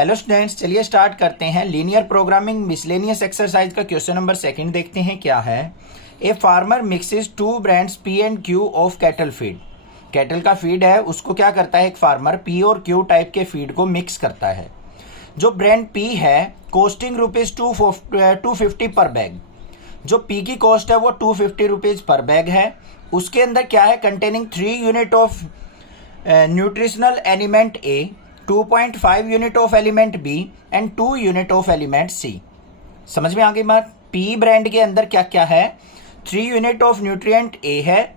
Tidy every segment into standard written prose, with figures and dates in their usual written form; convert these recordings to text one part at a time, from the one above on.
Hello students, चलिए start करते हैं। लीनियर प्रोग्रामिंग मिसलेनियस एक्सरसाइज का क्वेश्चन नंबर 2 देखते हैं क्या है। A farmer mixes 2 brands P and Q of cattle feed. Cattle का फीड है, उसको क्या करता है एक फार्मर पी और क्यू टाइप के फीड को मिक्स करता है। जो ब्रांड पी है कॉस्टिंग रुपीज 250 पर बैग। जो पी की कॉस्ट है वो 250 रुपीज पर बैग है। उसके अंदर क्या है, containing 3 unit of nutritional element A, 2.5 unit of element B and 2 unit of element C. समझ में आ गई बात। पी ब्रांड के अंदर क्या क्या है, 3 यूनिट ऑफ न्यूट्रिएंट ए है,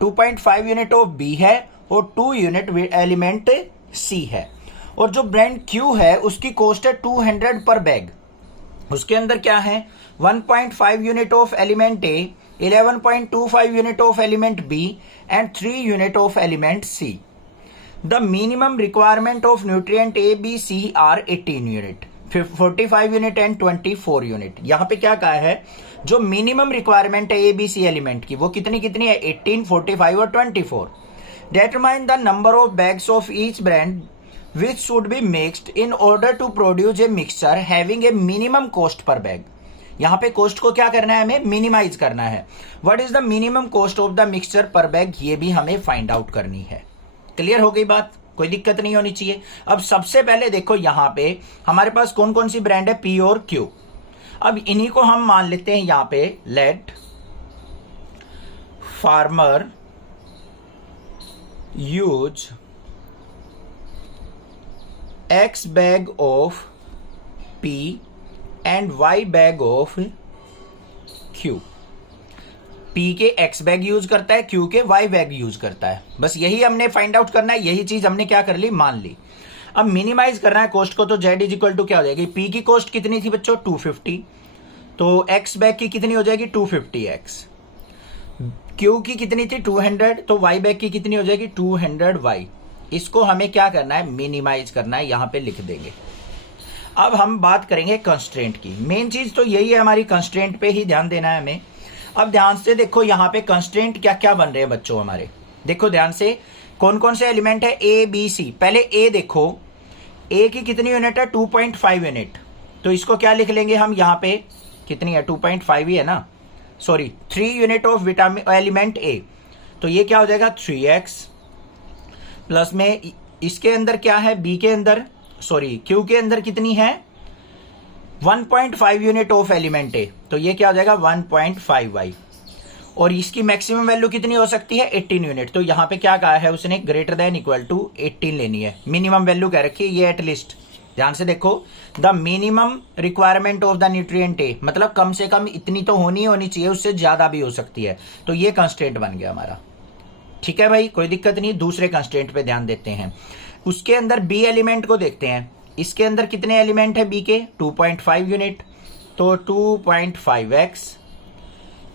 2.5 यूनिट ऑफ बी है और 2 यूनिट एलिमेंट सी है। और जो ब्रांड क्यू है उसकी कॉस्ट है 200 पर बैग। उसके अंदर क्या है, 1.5 unit of element A, 11.25 unit of element B and 3 unit of element C. The minimum requirement of nutrient A, B, C are 18 unit, 45 unit and 24 unit। यहाँ पे क्या कहा है, जो मिनिमम रिक्वायरमेंट है ए बी सी एलिमेंट की वो कितनी कितनी है, 18, 45 और 24। Determine the number of bags of each brand which should be mixed in order to produce a mixture having a minimum cost per bag। यहाँ पे कॉस्ट को क्या करना है, हमें मिनिमाइज करना है। What is the minimum cost of the mixture पर बैग, ये भी हमें फाइंड आउट करनी है। क्लियर हो गई बात, कोई दिक्कत नहीं होनी चाहिए। अब सबसे पहले देखो यहां पे हमारे पास कौन कौन सी ब्रांड है, पी और क्यू। अब इन्हीं को हम मान लेते हैं यहां पे, let farmer use X bag of P and Y bag of Q. P के एक्स बैग यूज करता है, क्यू के वाई बैग यूज करता है। बस यही हमने फाइंड आउट करना है, यही चीज हमने क्या कर ली, मान ली। अब मिनिमाइज करना है कॉस्ट को, तो जेड इज इक्वल टू क्या हो जाएगी, पी की कॉस्ट कितनी थी बच्चों 250, तो एक्स बैग की कितनी हो जाएगी 250x। क्यू की कितनी थी 200, तो वाई बैग की कितनी हो जाएगी 200y। इसको हमें क्या करना है, मिनिमाइज करना है, यहां पर लिख देंगे। अब हम बात करेंगे कंस्ट्रेंट की। मेन चीज तो यही है हमारी, कंस्ट्रेंट पे ही ध्यान देना है हमें। अब ध्यान से देखो यहाँ पे कंस्ट्रेंट क्या क्या बन रहे हैं बच्चों हमारे, देखो ध्यान से कौन कौन से एलिमेंट है, ए बी सी। पहले ए देखो, ए की कितनी यूनिट है 2.5 यूनिट, तो इसको क्या लिख लेंगे हम यहाँ पे, कितनी है 2.5 ही है ना, sorry 3 unit of vitamin element A, तो ये क्या हो जाएगा 3x। प्लस में इसके अंदर क्या है, बी के अंदर सॉरी क्यू के अंदर कितनी है 1.5 यूनिट ऑफ एलिमेंट ए, तो ये क्या हो जाएगा 1.5y। और इसकी मैक्सिमम वैल्यू कितनी हो सकती है 18 यूनिट, तो यहां पे क्या कहा है उसने, ग्रेटर देन इक्वल टू 18 लेनी है। मिनिमम वैल्यू कह रखी है ये एटलीस्ट। ध्यान से देखो, the minimum requirement of the nutrient A, मतलब कम से कम इतनी तो होनी चाहिए, उससे ज्यादा भी हो सकती है। तो ये कंस्ट्रेंट बन गया हमारा। ठीक है भाई, कोई दिक्कत नहीं। दूसरे कंस्ट्रेंट पे ध्यान देते हैं। उसके अंदर बी एलिमेंट को देखते हैं। इसके अंदर कितने एलिमेंट है बी के, 2.5 यूनिट, तो 2.5x।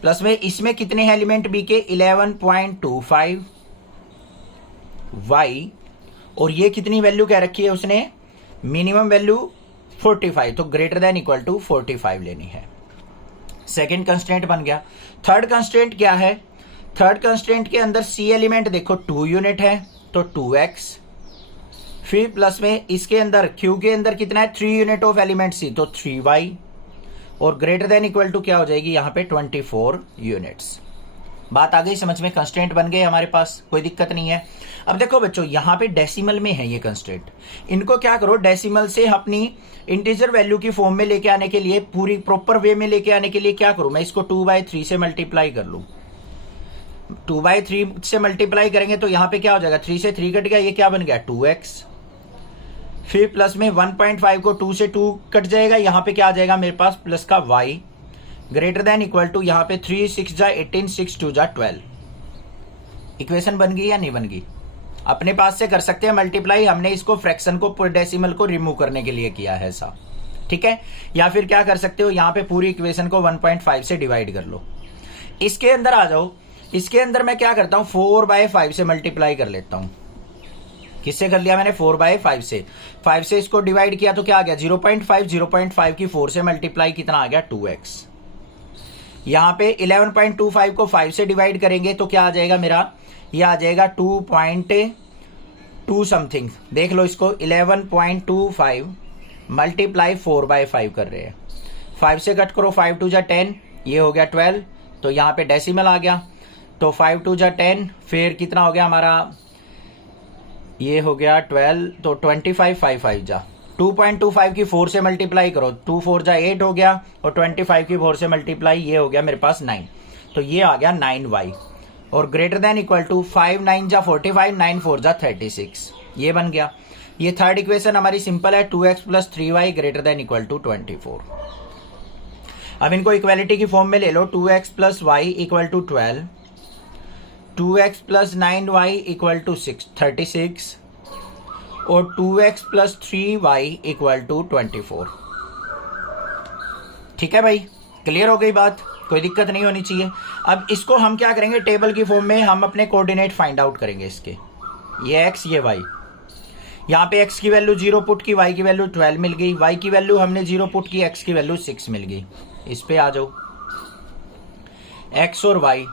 प्लस में इसमें कितने हैं एलिमेंट बी के, 11.25y। और ये कितनी वैल्यू क्या रखी है उसने, मिनिमम वैल्यू 45, तो ग्रेटर देन इक्वल टू 45 लेनी है। सेकेंड कंस्ट्रेंट बन गया। थर्ड कंस्ट्रेंट क्या है, थर्ड कंस्ट्रेंट के अंदर सी एलिमेंट देखो 2 यूनिट है, तो 2x। फिर प्लस में इसके अंदर क्यू के अंदर कितना है 3 यूनिट ऑफ एलिमेंट सी, तो 3y। और ग्रेटर देन इक्वल टू क्या हो जाएगी यहाँ पे 24 यूनिट्स। बात आ गई समझ में, कंस्ट्रेंट बन गए हमारे पास, कोई दिक्कत नहीं है। अब देखो बच्चों यहाँ पे डेसिमल में है ये कंस्ट्रेंट, इनको क्या करो डेसिमल से अपनी इंटीजर वैल्यू की फॉर्म में लेके आने के लिए, पूरी प्रॉपर वे में लेके आने के लिए क्या करूं मैं, इसको 2/3 से मल्टीप्लाई कर लूं। 2/3 से मल्टीप्लाई करेंगे तो यहाँ पे क्या हो जाएगा, 3 से 3 कट गया, ये क्या बन गया 2x। फिर प्लस में 1.5 को 2 से 2 कट जाएगा, यहां पे क्या आ जाएगा मेरे पास प्लस का y, greater than equal to यहां पे 3 6 जा 18, 6 2 जा 12। इक्वेशन बन गई या नहीं बन गई, अपने पास से कर सकते हैं मल्टीप्लाई, हमने इसको फ्रैक्शन को डेसिमल को रिमूव करने के लिए किया है ऐसा। ठीक है, या फिर क्या कर सकते हो, यहां पे पूरी इक्वेशन को 1.5 से डिवाइड कर लो। इसके अंदर आ जाओ, इसके अंदर मैं क्या करता हूं 4/5 से मल्टीप्लाई कर लेता हूं। किससे कर लिया मैंने, 4/5 से। 5 से इसको डिवाइड किया तो क्या आ गया 0.5, 0.5 की 4 से मल्टीप्लाई कितना आ गया 2x। यहां पे 11.25 को 5 से डिवाइड करेंगे तो क्या आ जाएगा मेरा, ये आ जाएगा 2.2 समथिंग, देख लो इसको 11.25 मल्टीप्लाई 4/5 कर रहे हैं। 5 से कट करो, 5 2 जा 10, ये हो गया 12, तो यहाँ पे डेसिमल आ गया, तो 5 2 जा 10, फिर कितना हो गया हमारा, ये हो गया 12, तो 25, 5 5 जा 2.25 की 4 से मल्टीप्लाई करो, 2 4 जा 8 हो गया, और 25 की 4 से मल्टीप्लाई, ये हो गया मेरे पास 9, तो ये आ गया 9y। और ग्रेटर देन इक्वल टू 5 9 जा 45, 9 4 जा 36, ये बन गया। ये थर्ड इक्वेशन हमारी सिंपल है, 2x plus 3y greater than equal to 24। अब इनको इक्वालिटी की फॉर्म में ले लो, 2x plus Y equal to 12, 2x plus 9y equal to 36, और 2x plus 3y equal to 24। ठीक है भाई, क्लियर हो गई बात, कोई दिक्कत नहीं होनी चाहिए। अब इसको हम क्या करेंगे, टेबल की फॉर्म में हम अपने कोऑर्डिनेट फाइंड आउट करेंगे इसके, ये x ये y। यहाँ पे x की वैल्यू 0 पुट की, y की वैल्यू 12 मिल गई, y की वैल्यू हमने 0 पुट की, x की वैल्यू 6 मिल गई। इस पे आ जाओ, x और y,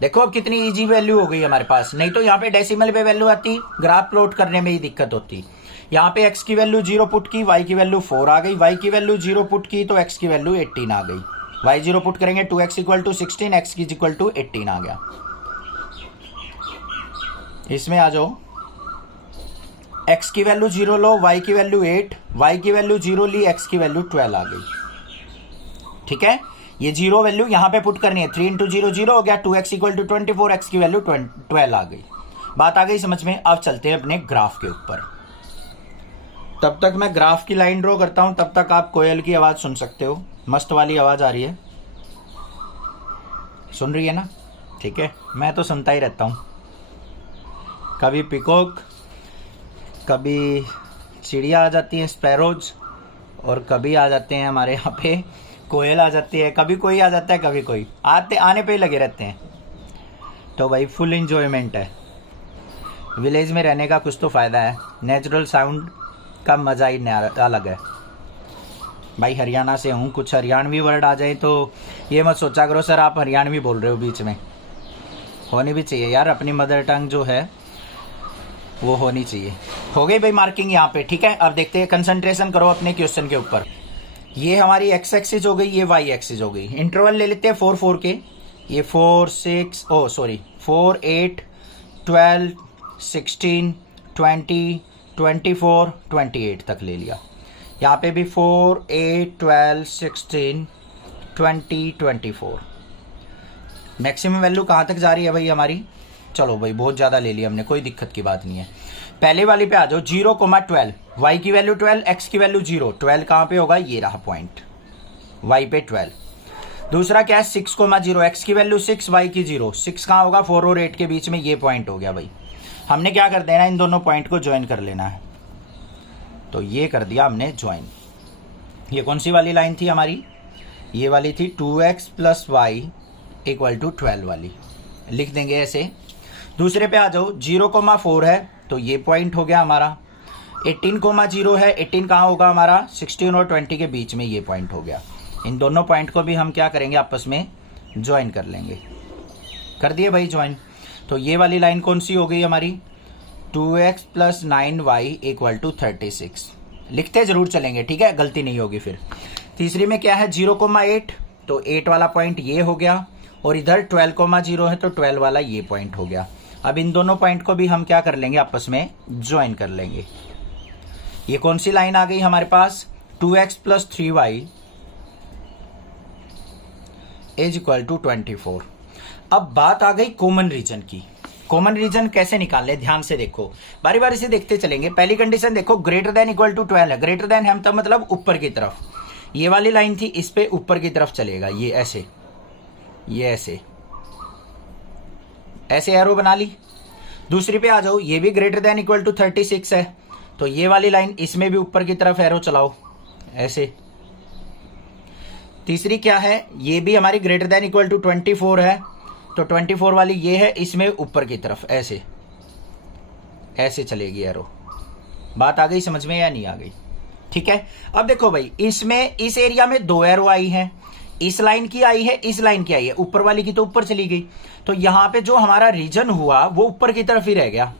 देखो अब कितनी इजी वैल्यू हो गई हमारे पास, नहीं तो यहाँ पे डेसिमल पे वैल्यू आती, ग्राफ प्लॉट करने में ही दिक्कत होती। यहाँ पे x की वैल्यू 0 पुट की, y की वैल्यू 4 आ गई, y की वैल्यू 0 पुट की तो x की वैल्यू 18 आ गई, y 0 पुट करेंगे 2x equal to 16, x equal to 18 आ गया। इसमें आ जाओ, x की वैल्यू 0 लो, y की वैल्यू 8, y की वैल्यू 0 ली, x की वैल्यू 12 आ गई। ठीक है, ये 0 वैल्यू यहां पे पुट करनी है, 3 इंटू 0 0 हो गया, 2x इक्वल टू 24, x की वैल्यू 12 आ गई। बात आ गई समझ में। अब चलते हैं अपने ग्राफ के ऊपर। तब तक मैं ग्राफ की लाइन ड्रॉ करता हूं, तब तक आप कोयल की आवाज सुन सकते हो, मस्त वाली आवाज आ रही है, सुन रही है ना? ठीक है, मैं तो सुनता ही रहता हूं, कभी पिकॉक, कभी चिड़िया आ जाती है स्पैरोज, और कभी आ जाते हैं हमारे यहाँ पे कोयल आ जाती है, कभी कोई आ जाता है, कभी कोई आने पे ही लगे रहते हैं। तो भाई फुल इंजॉयमेंट है, विलेज में रहने का कुछ तो फ़ायदा है, नेचुरल साउंड का मज़ा ही अलग है। भाई हरियाणा से हूँ, कुछ हरियाणवी वर्ड आ जाए तो ये मत सोचा करो सर आप हरियाणवी बोल रहे हो बीच में, होनी भी चाहिए यार, अपनी मदर टंग जो है वो होनी चाहिए। हो गई भाई मार्किंग यहाँ पे, ठीक है। अब देखते हैं, कंसंट्रेशन करो अपने क्वेश्चन के ऊपर। ये हमारी x एक्सिस हो गई, ये y एक्सिस हो गई। इंटरवल ले लेते हैं 4 4 के, ये 4 8 12 16 20 24 28 तक ले लिया। यहाँ पे भी 4 8 12 16 20 24। मैक्सिमम वैल्यू कहाँ तक जा रही है भाई हमारी? चलो भाई बहुत ज़्यादा ले लिया हमने, कोई दिक्कत की बात नहीं है। पहले वाली पे आ जाओ, 0,12, y की वैल्यू 12, x की वैल्यू 0, 12 कहाँ पे होगा? ये रहा पॉइंट, y पे 12। दूसरा क्या है, 6,0, x की वैल्यू 6, y की 0, 6 कहाँ होगा? 4 और 8 के बीच में, ये पॉइंट हो गया भाई। हमने क्या कर देना, इन दोनों पॉइंट को ज्वाइन कर लेना है, तो ये कर दिया हमने ज्वाइन। ये कौन सी वाली लाइन थी हमारी? ये वाली थी 2x plus Y equal to 12 वाली, लिख देंगे ऐसे। दूसरे पे आ जाओ, 0,4 है तो ये पॉइंट हो गया हमारा। 18,0 है, 18 कहाँ होगा हमारा? 16 और 20 के बीच में, ये पॉइंट हो गया। इन दोनों पॉइंट को भी हम क्या करेंगे, आपस में ज्वाइन कर लेंगे। कर दिए भाई ज्वाइन। तो ये वाली लाइन कौन सी हो गई हमारी? 2x plus 9y equal to 36। लिखते जरूर चलेंगे, ठीक है, गलती नहीं होगी फिर। तीसरी में क्या है, 0,8, तो 8 वाला पॉइंट ये हो गया, और इधर 12,0 है तो 12 वाला ये पॉइंट हो गया। अब इन दोनों पॉइंट को भी हम क्या कर लेंगे, आपस में ज्वाइन कर लेंगे। ये कौन सी लाइन आ गई हमारे पास? 2x plus 3y is equal to 24। अब बात आ गई कॉमन रीजन की। कॉमन रीजन कैसे निकालने, ध्यान से देखो, बारी बारी से देखते चलेंगे। पहली कंडीशन देखो, ग्रेटर देन इक्वल टू 12 है। ग्रेटर देन हम तब मतलब ऊपर की तरफ, ये वाली लाइन थी, इस पे ऊपर की तरफ चलेगा, ये ऐसे, ये ऐसे ऐसे एरो बना ली। दूसरी पे आ जाओ, ये भी ग्रेटर देन इक्वल टू 36 है, तो ये वाली लाइन, इसमें भी ऊपर की तरफ एरो चलाओ ऐसे। तीसरी क्या है, ये भी हमारी ग्रेटर देन इक्वल टू 24 है, तो 24 वाली ये है, इसमें ऊपर की तरफ ऐसे ऐसे चलेगी एरो। बात आ गई समझ में या नहीं आ गई? ठीक है। अब देखो भाई, इसमें इस एरिया में 2 एरो आई है, इस लाइन की आई है, इस लाइन की आई है, ऊपर वाली की तो ऊपर चली गई, तो यहां पे जो हमारा रीजन हुआ वो ऊपर की तरफ ही रह गया।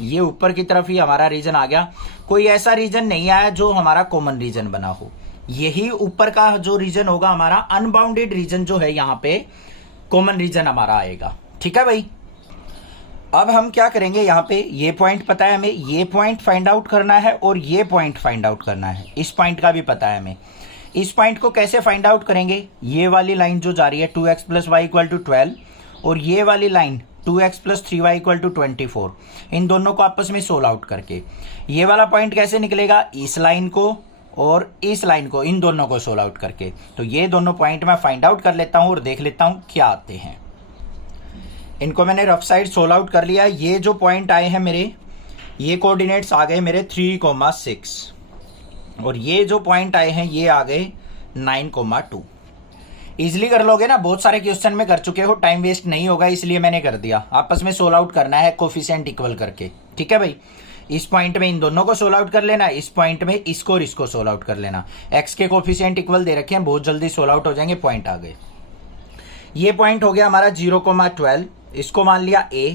ये ऊपर की तरफ ही हमारा रीजन आ गया। कोई ऐसा रीजन नहीं आया जो हमारा कॉमन रीजन बना हो। यही ऊपर का जो रीजन होगा हमारा अनबाउंडेड रीजन जो है, यहाँ पे कॉमन रीजन हमारा आएगा। ठीक है भाई। अब हम क्या करेंगे, यहाँ पे ये पॉइंट पता है हमें, ये पॉइंट फाइंड आउट करना है और ये पॉइंट फाइंड आउट करना है। इस पॉइंट का भी पता है हमें। इस पॉइंट को कैसे फाइंड आउट करेंगे, ये वाली लाइन जो जा रही है 2x + y = 12 और ये वाली लाइन 2x + 3y = 24, इन दोनों को आपस में सोल्व आउट करके ये वाला पॉइंट कैसे निकलेगा, इस लाइन को और इस लाइन को, इन दोनों को सोल्व आउट करके। तो ये दोनों पॉइंट मैं फाइंड आउट कर लेता हूं और देख लेता हूं क्या आते हैं। इनको मैंने रफ साइड सोल्व आउट कर लिया। ये जो पॉइंट आए हैं मेरे, ये कोऑर्डिनेट्स आ गए मेरे 3,6 और ये जो पॉइंट आए हैं ये आ गए 9,2। इजिली कर लोगे ना, बहुत सारे क्वेश्चन में कर चुके हो, टाइम वेस्ट नहीं होगा इसलिए मैंने कर दिया। आपस में सोल्व आउट करना है कोफिशिएंट इक्वल करके। ठीक है भाई। इस पॉइंट में इन दोनों को सोल्व आउट कर लेना, इस पॉइंट में इसको और इसको सोल्व आउट कर लेना। एक्स के कोफिशिएंट इक्वल दे रखे हैं, बहुत जल्दी सोल्व आउट हो जाएंगे। पॉइंट आ गए। ये पॉइंट हो गया हमारा 0,12, इसको मान लिया A,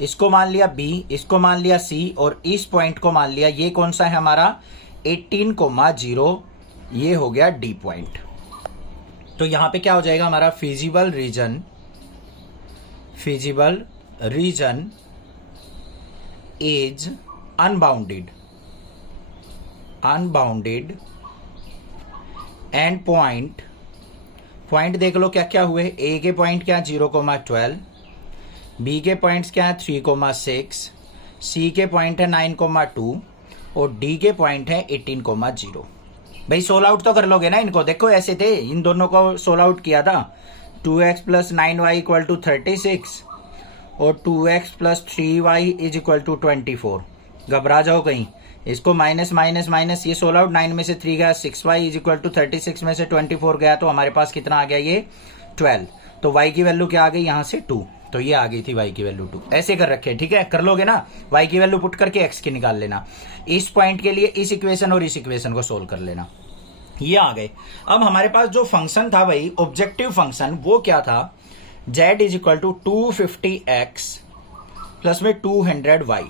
इसको मान लिया B, इसको मान लिया C और इस पॉइंट को मान लिया, ये कौन सा है हमारा 18,0, ये हो गया D पॉइंट। तो यहां पे क्या हो जाएगा हमारा feasible region is unbounded and point देख लो क्या क्या हुए। A के पॉइंट क्या 0,12, B के पॉइंट्स क्या है 3,6, C के पॉइंट है 9,2 और D के पॉइंट है 18,0। भाई सोल्व आउट तो कर लोगे ना इनको। देखो ऐसे थे, इन दोनों को सोल्व आउट किया था। 2x + 9y = 36 और 2x + 3y = 24। घबरा जाओ कहीं, इसको माइनस माइनस माइनस, ये सोल्व आउट 9 में से 3 गया, 6y = 36 में से 24 गया, तो हमारे पास कितना आ गया ये 12। तो y की वैल्यू क्या आ गई यहाँ से 2, तो ये आ गई थी y की वैल्यू 2। ऐसे कर रखे। ठीक है, कर लोगे ना। y की वैल्यू पुट करके x की निकाल लेना। इस पॉइंट के लिए इस इक्वेशन और इस इक्वेशन को सोल्व कर लेना। ये आ गए। अब हमारे पास जो फंक्शन था भाई, ऑब्जेक्टिव फंक्शन, वो क्या था, z = 250x प्लस में 200y,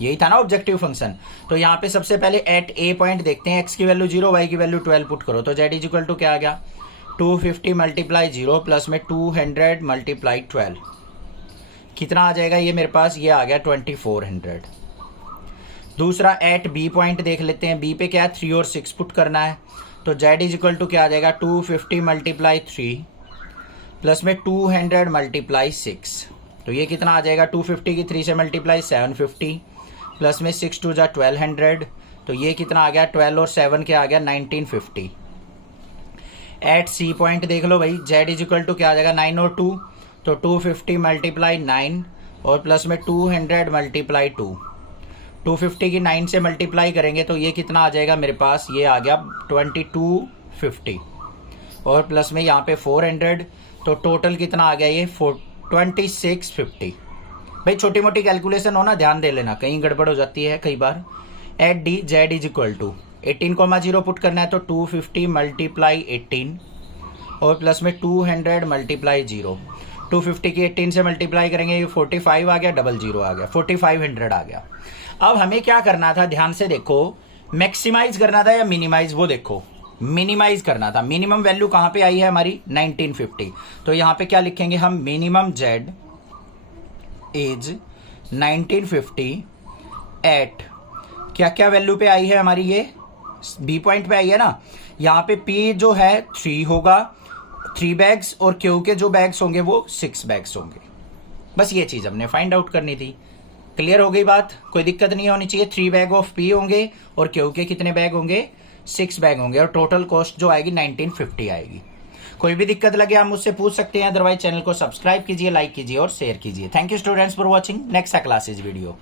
यही था ना ऑब्जेक्टिव फंक्शन। तो यहाँ पे सबसे पहले एट ए पॉइंट देखते हैं, x की वैल्यू 0, y की वैल्यू 12 पुट करो। तो z = क्या आ गया 250 × 0 प्लस में 200 × 12, कितना आ जाएगा ये मेरे पास, ये आ गया 2400। दूसरा एट बी पॉइंट देख लेते हैं। बी पे क्या है 3 और 6 पुट करना है। तो z = क्या आ जाएगा 250 × 3 प्लस में 200 × 6, तो ये कितना आ जाएगा 250 की 3 से मल्टीप्लाई 750 प्लस में 6 2 जा 1200, तो ये कितना आ गया 12 और 7 के आ गया 1950। एट सी पॉइंट देख लो भाई, z = क्या आ जाएगा 9 और 2, तो 250 × 9 और प्लस में 200 × 2, 250 की 9 से मल्टीप्लाई करेंगे तो ये कितना आ जाएगा मेरे पास, ये आ गया 2250 और प्लस में यहाँ पे 400, तो टोटल कितना आ गया ये 2650। भाई छोटी मोटी कैलकुलेशन हो ना, ध्यान दे लेना, कहीं गड़बड़ हो जाती है कई बार। एट डी z = 18,0 पुट करना है, तो 250 × 18 और प्लस में 200 × 0, 250 की 18 से मल्टीप्लाई करेंगे, ये 45 आ गया, 00 आ गया, 4500 आ गया। अब हमें क्या करना था, ध्यान से देखो, मैक्सिमाइज करना था या मिनिमाइज, वो देखो मिनिमाइज करना था। मिनिमम वैल्यू कहां पे आई है हमारी 1950, तो यहां पे क्या लिखेंगे हम, मिनिमम z इज 1950 एट क्या क्या वैल्यू पे आई है हमारी, ये बी पॉइंट पे आई है ना। यहाँ पे P जो है 3 होगा, 3 बैग्स, और Q के जो बैग्स होंगे वो 6 बैग्स होंगे। बस ये चीज हमने फाइंड आउट करनी थी। क्लियर हो गई बात, कोई दिक्कत नहीं होनी चाहिए। 3 बैग ऑफ P होंगे और Q के कितने बैग होंगे, 6 बैग होंगे, और टोटल कॉस्ट जो आएगी 1950 आएगी। कोई भी दिक्कत लगे आप मुझसे पूछ सकते हैं, अदरवाइज चैनल को सब्सक्राइब कीजिए, लाइक कीजिए और शेयर कीजिए। Thank you students for watching. Next classes video.